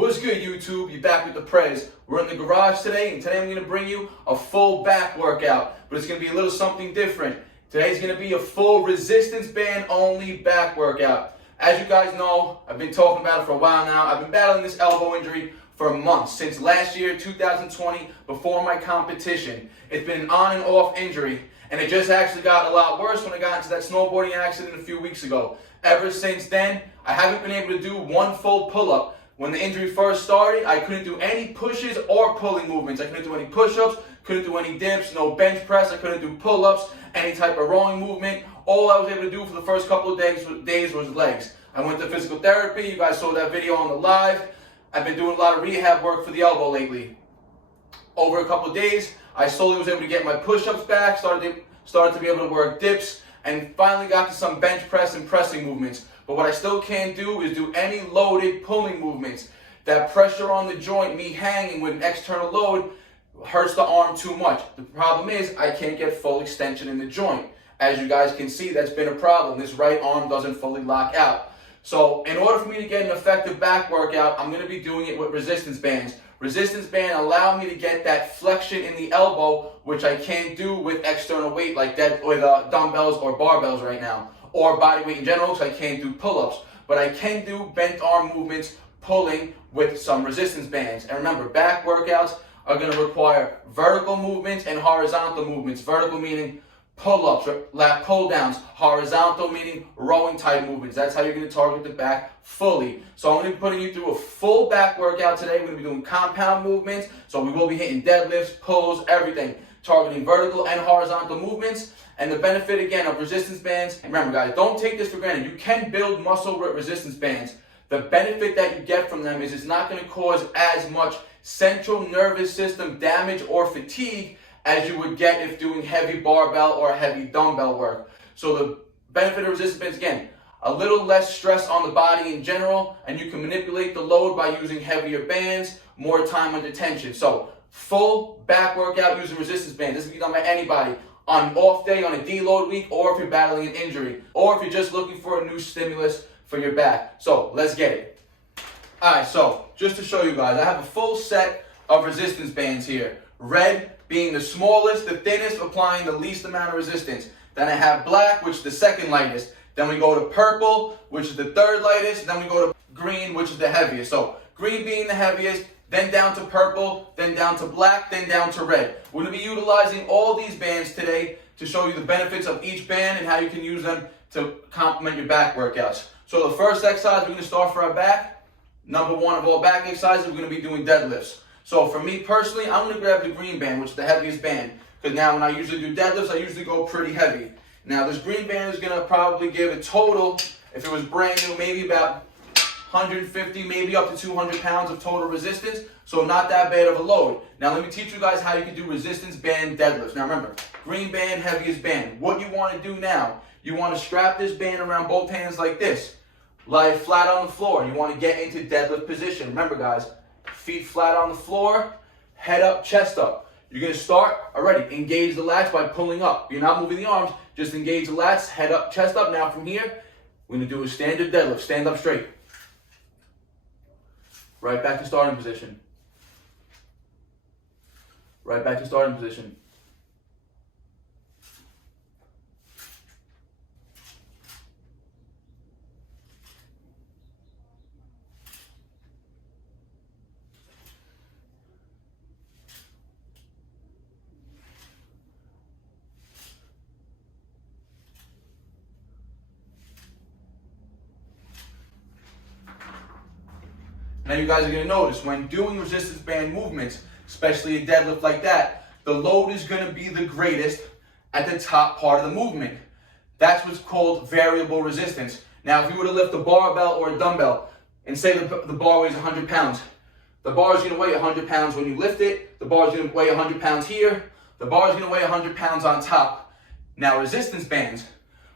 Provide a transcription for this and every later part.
What's good, YouTube? You're back with the Prez. We're in the garage today, and today I'm going to bring you a full back workout, but it's going to be a little something different. Today's going to be a full resistance band only back workout. As you guys know, I've been talking about it for a while now. I've been battling this elbow injury for months, since last year, 2020, before my competition. It's been an on and off injury, and it just actually got a lot worse when I got into that snowboarding accident a few weeks ago. Ever since then, I haven't been able to do one full pull-up. When the injury first started, I couldn't do any pushes or pulling movements. I couldn't do any push-ups, couldn't do any dips, no bench press, I couldn't do pull-ups, any type of rowing movement. All I was able to do for the first couple of days was legs. I went to physical therapy. You guys saw that video on the live. I've been doing a lot of rehab work for the elbow lately. Over a couple of days, I slowly was able to get my push-ups back, started to be able to work dips, and finally got to some bench press and pressing movements. But what I still can't do is do any loaded pulling movements. That pressure on the joint, me hanging with an external load, hurts the arm too much. The problem is I can't get full extension in the joint. As you guys can see, that's been a problem. This right arm doesn't fully lock out. So in order for me to get an effective back workout, I'm going to be doing it with resistance bands. Resistance band allow me to get that flexion in the elbow, which I can't do with external weight like that with dumbbells or barbells right now, or body weight in general, because I can't do pull-ups. But I can do bent arm movements, pulling with some resistance bands. And remember, back workouts are going to require vertical movements and horizontal movements. Vertical meaning pull-ups, lat pull-downs. Horizontal meaning rowing type movements. That's how you're going to target the back fully. So I'm going to be putting you through a full back workout today. We're going to be doing compound movements. So we will be hitting deadlifts, pulls, everything. Targeting vertical and horizontal movements. And the benefit, again, of resistance bands, and remember guys, don't take this for granted. You can build muscle with resistance bands. The benefit that you get from them is it's not going to cause as much central nervous system damage or fatigue as you would get if doing heavy barbell or heavy dumbbell work. So the benefit of resistance bands, again, a little less stress on the body in general, and you can manipulate the load by using heavier bands, more time under tension. So full back workout using resistance bands. This can be done by anybody on an off day, on a deload week, or if you're battling an injury, or if you're just looking for a new stimulus for your back. So let's get it. Alright, so just to show you guys, I have a full set of resistance bands here. Red being the smallest, the thinnest, applying the least amount of resistance. Then I have black, which is the second lightest. Then we go to purple, which is the third lightest. Then we go to green, which is the heaviest. So green being the heaviest, then down to purple, then down to black, then down to red. We're going to be utilizing all these bands today to show you the benefits of each band and how you can use them to complement your back workouts. So the first exercise we're going to start for our back, number one of all back exercises, we're going to be doing deadlifts. So for me personally, I'm going to grab the green band, which is the heaviest band, because now when I usually do deadlifts, I usually go pretty heavy. Now this green band is going to probably give a total, if it was brand new, maybe about 150, maybe up to 200 pounds of total resistance, so not that bad of a load. Now let me teach you guys how you can do resistance band deadlifts. Now remember, green band, heaviest band. What you want to do now, you want to strap this band around both hands like this. Lie flat on the floor. You want to get into deadlift position. Remember guys, feet flat on the floor, head up, chest up. You're going to start, already, engage the lats by pulling up. You're not moving the arms, just engage the lats, head up, chest up. Now from here, we're going to do a standard deadlift. Stand up straight. Right back to starting position. Right back to starting position. Now you guys are going to notice when doing resistance band movements, especially a deadlift like that, the load is going to be the greatest at the top part of the movement. That's what's called variable resistance. Now if you were to lift a barbell or a dumbbell and say the bar weighs 100 pounds, the bar is going to weigh 100 pounds when you lift it, the bar is going to weigh 100 pounds here, the bar is going to weigh 100 pounds on top. Now resistance bands,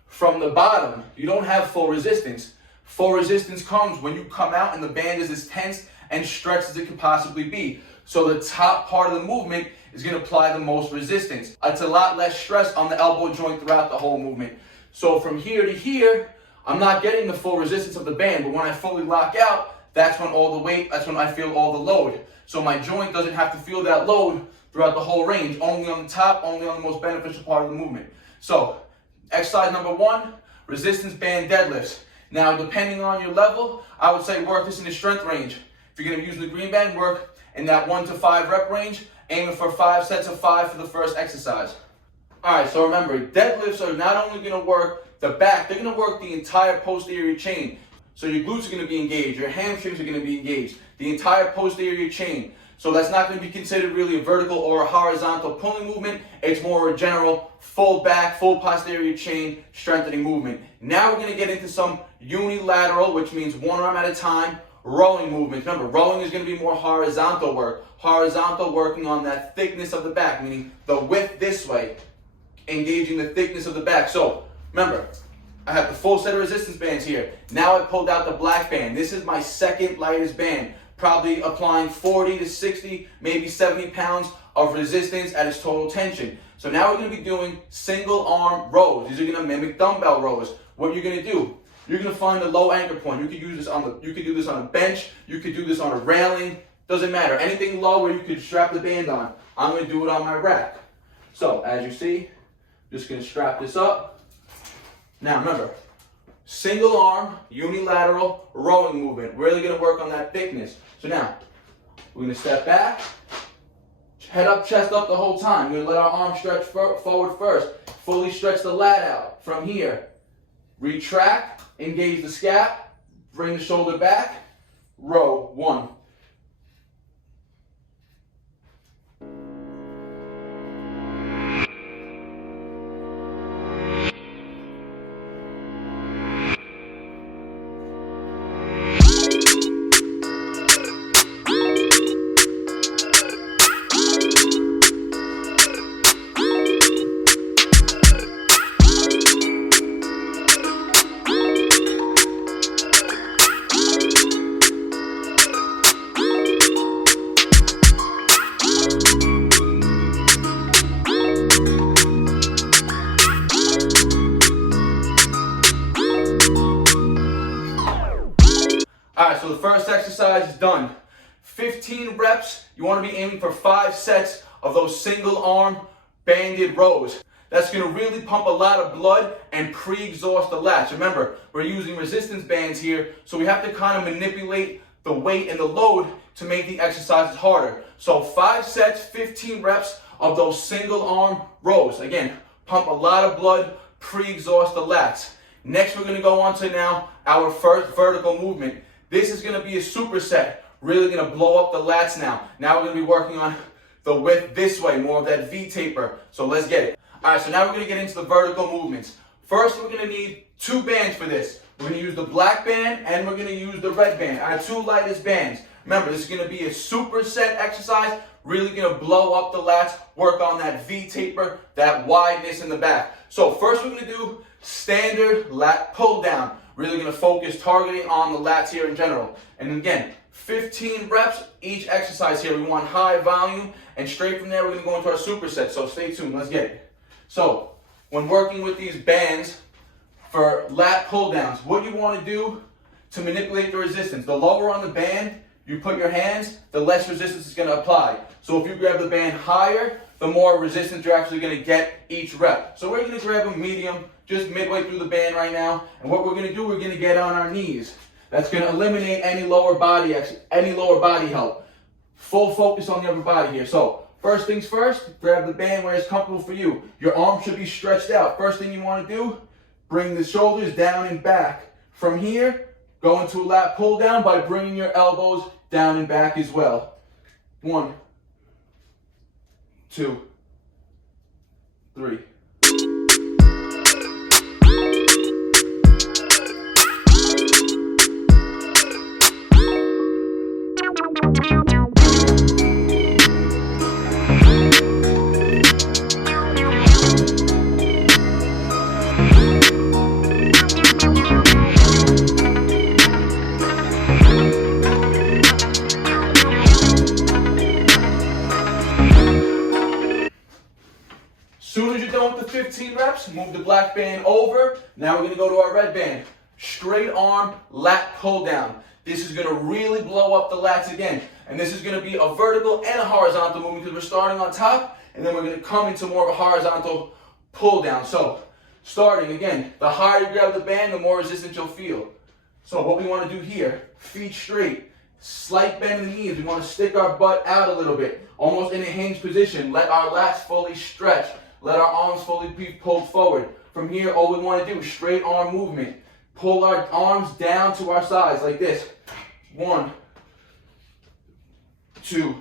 from the bottom, you don't have full resistance. Full resistance comes when you come out and the band is as tense and stretched as it can possibly be. So the top part of the movement is going to apply the most resistance. It's a lot less stress on the elbow joint throughout the whole movement. So from here to here, I'm not getting the full resistance of the band, but when I fully lock out, that's when I feel all the load. So my joint doesn't have to feel that load throughout the whole range, only on the top, only on the most beneficial part of the movement. So exercise number 1, resistance band deadlifts. Now, depending on your level, I would say work this in the strength range. If you're going to use the green band, work in that 1 to 5 rep range, aiming for 5 sets of 5 for the first exercise. All right, so remember, deadlifts are not only going to work the back, they're going to work the entire posterior chain. So your glutes are going to be engaged, your hamstrings are going to be engaged, the entire posterior chain. So that's not going to be considered really a vertical or a horizontal pulling movement. It's more a general full back, full posterior chain strengthening movement. Now we're going to get into some unilateral, which means one arm at a time, rowing movements. Remember, rowing is going to be more horizontal work. Horizontal working on that thickness of the back, meaning the width this way, engaging the thickness of the back. So remember, I have the full set of resistance bands here. Now I pulled out the black band. This is my second lightest band, probably applying 40 to 60, maybe 70 pounds of resistance at its total tension. So now we're going to be doing single arm rows. These are going to mimic dumbbell rows. What you're going to do, you're going to find a low anchor point. You could do this on a bench. You could do this on a railing. Doesn't matter. Anything low where you could strap the band on. I'm going to do it on my rack. So as you see, just going to strap this up. Now remember, single arm, unilateral, rowing movement. Really going to work on that thickness. So now, we're going to step back, head up, chest up the whole time. We're going to let our arms stretch forward first. Fully stretch the lat out from here. Retract, engage the scap, bring the shoulder back, row, 1. Alright, so the first exercise is done. 15 reps, you want to be aiming for 5 sets of those single arm banded rows. That's going to really pump a lot of blood and pre-exhaust the lats. Remember, we're using resistance bands here, so we have to kind of manipulate the weight and the load to make the exercises harder. So 5 sets, 15 reps of those single arm rows. Again, pump a lot of blood, pre-exhaust the lats. Next, we're going to go on to now our first vertical movement. This is going to be a superset, really going to blow up the lats now. Now we're going to be working on the width this way, more of that V taper. So let's get it. All right, so now we're going to get into the vertical movements. First, we're going to need 2 bands for this. We're going to use the black band and we're going to use the red band. Our 2 lightest bands. Remember, this is going to be a superset exercise, really going to blow up the lats, work on that V taper, that wideness in the back. So first we're going to do standard lat pull down. Really going to focus targeting on the lats here in general. And again, 15 reps each exercise here. We want high volume, and straight from there we're going to go into our superset. So stay tuned. Let's get it. So when working with these bands for lat pull downs, what you want to do to manipulate the resistance, the lower on the band you put your hands, the less resistance is going to apply. So if you grab the band higher, the more resistance you're actually going to get each rep. So we're going to grab a medium, just midway through the band right now. And what we're going to do, we're going to get on our knees. That's going to eliminate any lower body help. Full focus on the upper body here. So first things first, grab the band where it's comfortable for you. Your arms should be stretched out. First thing you want to do, bring the shoulders down and back. From here, go into a lat pull down by bringing your elbows down and back as well. 1, 2, 3. Soon as you're done with the 15 reps, move the black band over. Now we're going to go to our red band. Straight arm lat pull down. This is going to really blow up the lats again. And this is going to be a vertical and a horizontal movement because we're starting on top, and then we're going to come into more of a horizontal pull down. So starting again, the higher you grab the band, the more resistance you'll feel. So what we want to do here, feet straight, slight bend in the knees. We want to stick our butt out a little bit, almost in a hinge position. Let our lats fully stretch. Let our arms fully be pulled forward. From here, all we want to do is straight arm movement. Pull our arms down to our sides like this. 1, 2.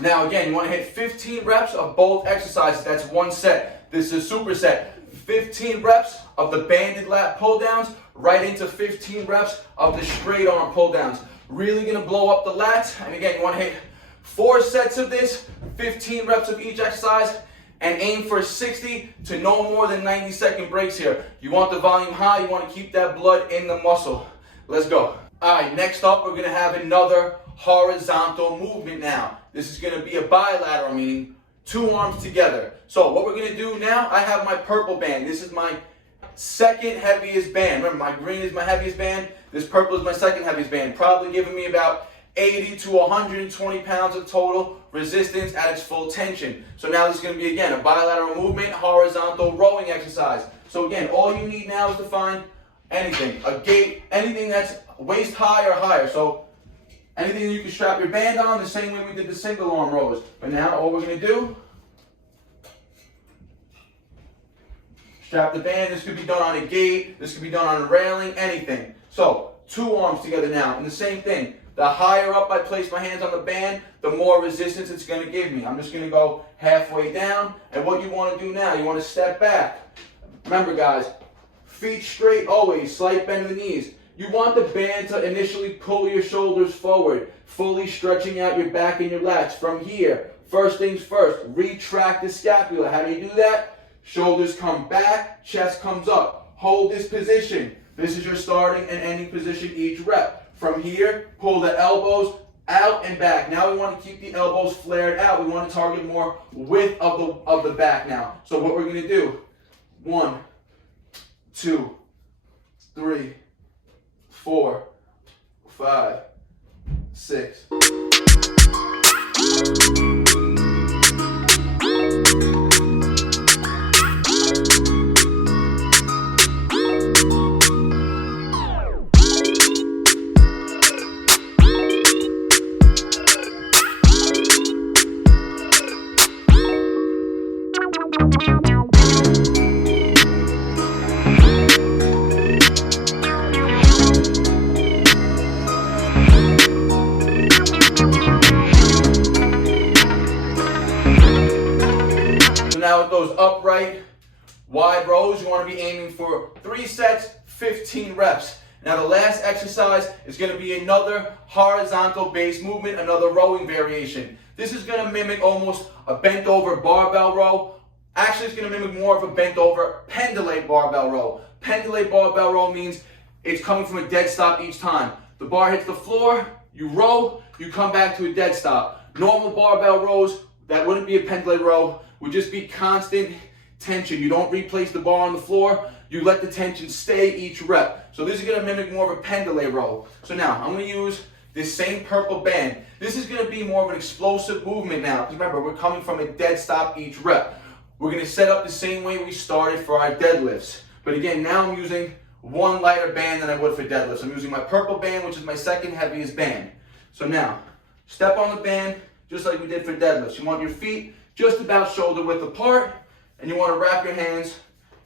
Now again, you want to hit 15 reps of both exercises. That's one set. This is a superset. 15 reps of the banded lat pull downs right into 15 reps of the straight arm pull downs. Really going to blow up the lats. And again, you want to hit 4 sets of this, 15 reps of each exercise, and aim for 60 to no more than 90-second breaks here. You want the volume high. You want to keep that blood in the muscle. Let's go. All right, next up, we're going to have another horizontal movement now. This is going to be a bilateral, meaning 2 arms together. So what we're going to do now, I have my purple band. This is my second heaviest band. Remember, my green is my heaviest band. This purple is my second heaviest band. Probably giving me about 80 to 120 pounds of total resistance at its full tension. So now this is going to be, again, a bilateral movement, horizontal rowing exercise. So again, all you need now is to find anything, a gate, anything that's waist high or higher. So anything that you can strap your band on, the same way we did the single arm rows. But now all we're going to do, strap the band. This could be done on a gate, this could be done on a railing, anything. So 2 arms together now, and the same thing. The higher up I place my hands on the band, the more resistance it's going to give me. I'm just going to go halfway down, and what you want to do now, you want to step back. Remember guys, feet straight always, slight bend in the knees. You want the band to initially pull your shoulders forward, fully stretching out your back and your lats. From here, first things first, retract the scapula. How do you do that? Shoulders come back, chest comes up. Hold this position. This is your starting and ending position each rep. From here, pull the elbows out and back. Now we want to keep the elbows flared out. We want to target more width of the back now. So what we're going to do, 1, 2, 3, 4, 5, 6. Now with those upright, wide rows, you want to be aiming for 3 sets, 15 reps. Now the last exercise is going to be another horizontal base movement, another rowing variation. This is going to mimic almost a bent over barbell row. Actually, it's going to mimic more of a bent over pendulate barbell row. Pendulate barbell row means it's coming from a dead stop each time. The bar hits the floor, you row, you come back to a dead stop. Normal barbell rows, that wouldn't be a pendulate row, would just be constant tension. You don't replace the bar on the floor, you let the tension stay each rep. So this is going to mimic more of a pendulate row. So now I'm going to use this same purple band. This is going to be more of an explosive movement now, because remember, we're coming from a dead stop each rep. We're going to set up the same way we started for our deadlifts. But again, now I'm using one lighter band than I would for deadlifts. I'm using my purple band, which is my second heaviest band. So now, step on the band, just like we did for deadlifts. You want your feet just about shoulder width apart, and you want to wrap your hands,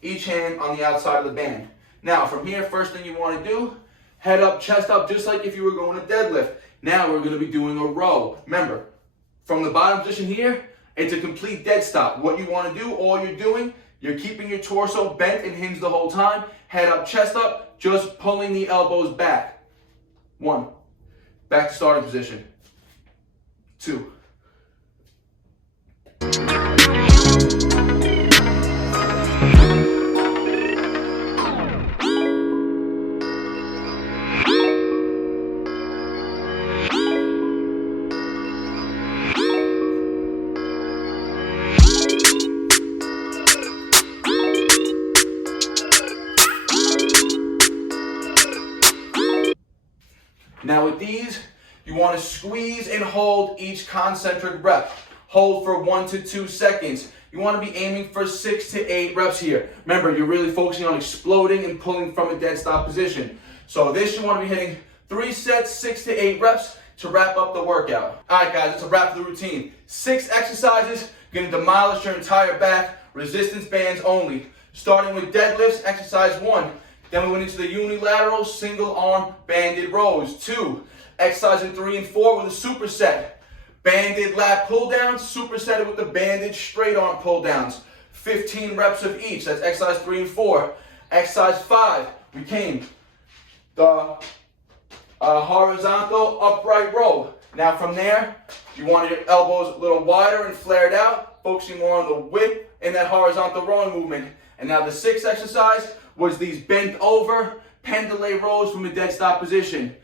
each hand on the outside of the band. Now, from here, first thing you want to do, head up, chest up, just like if you were going to deadlift. Now we're going to be doing a row. Remember, from the bottom position here, it's a complete dead stop. What you want to do, all you're doing, You're keeping your torso bent and hinged the whole time. Head up, chest up, just pulling the elbows back. 1. Back to starting position. 2. Now with these, you want to squeeze and hold each concentric rep. Hold for 1 to 2 seconds. You want to be aiming for 6 to 8 reps here. Remember, you're really focusing on exploding and pulling from a dead stop position. So this, you want to be hitting 3 sets, 6 to 8 reps to wrap up the workout. All right, guys, that's a wrap of the routine. 6 exercises, going to demolish your entire back, resistance bands only. Starting with deadlifts, exercise 1. Then we went into the unilateral single arm banded rows. 2. Exercise 3 and 4 with a superset. Banded lat pull downs, supersetted with the banded straight arm pull downs. 15 reps of each. That's exercise 3 and 4. Exercise 5, we came the horizontal upright row. Now from there, you want your elbows a little wider and flared out, focusing more on the width in that horizontal rowing movement. And now the 6th exercise was these bent over pendulum rows from a dead stop position.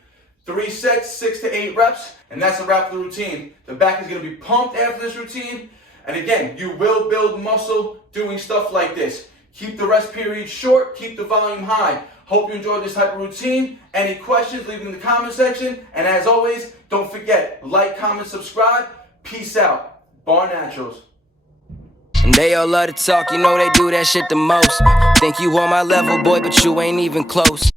3 sets, 6 to 8 reps, and that's a wrap of the routine. The back is going to be pumped after this routine. And again, you will build muscle doing stuff like this. Keep the rest period short, keep the volume high. Hope you enjoyed this type of routine. Any questions, leave them in the comment section. And as always, don't forget, like, comment, subscribe. Peace out. Bar Naturals. And they all love to talk, you know they do that shit the most. Think you on my level, boy, but you ain't even close.